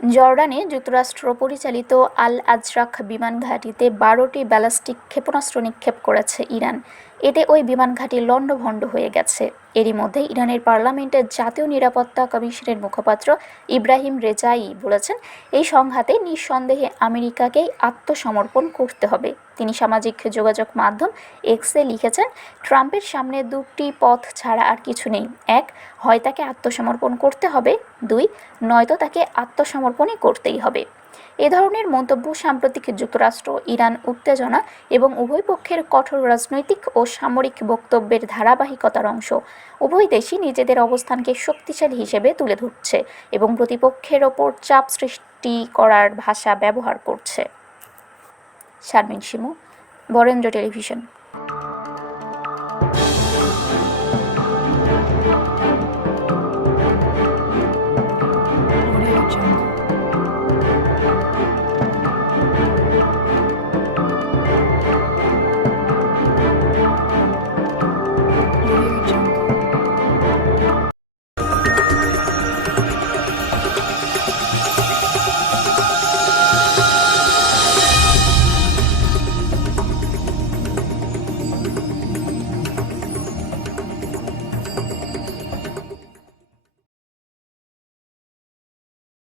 জর্ডানে যুক্তরাষ্ট্র পরিচালিত আল আজরাক বিমান ঘাঁটিতে ১২টি ব্যালিস্টিক ক্ষেপণাস্ত্র নিক্ষেপ করেছে ইরান। এতে ওই বিমান ঘাঁটি লণ্ডভণ্ড হয়ে গেছে। এরই মধ্যে ইরানের পার্লামেন্টের জাতীয় নিরাপত্তা কমিশনের মুখপাত্র ইব্রাহিম রেজাই বলেছেন, এই সংঘাতে নিঃসন্দেহে আমেরিকাকেই আত্মসমর্পণ করতে হবে। তিনি সামাজিক যোগাযোগ মাধ্যম এক্সে লিখেছেন, ট্রাম্পের সামনে দুটি পথ ছাড়া আর কিছু নেই। এক, হয় তাকে আত্মসমর্পণ করতে হবে, দুই, নয়তো তাকে আত্মসমর্পণই করতেই হবে। এ ধরনের মন্তব্য সাম্প্রতিক যুক্তরাষ্ট্র ইরান উত্তেজনা এবং উভয় পক্ষের কঠোর রাজনৈতিক ও সামরিক বক্তব্যের ধারাবাহিকতার অংশ। উভয় দেশই নিজেদের অবস্থানকে শক্তিশালী হিসেবে তুলে ধরছে এবং প্রতিপক্ষের ওপর চাপ সৃষ্টি করার ভাষা ব্যবহার করছে। Sharmin Shimu, Barendra television. Audio Jungle.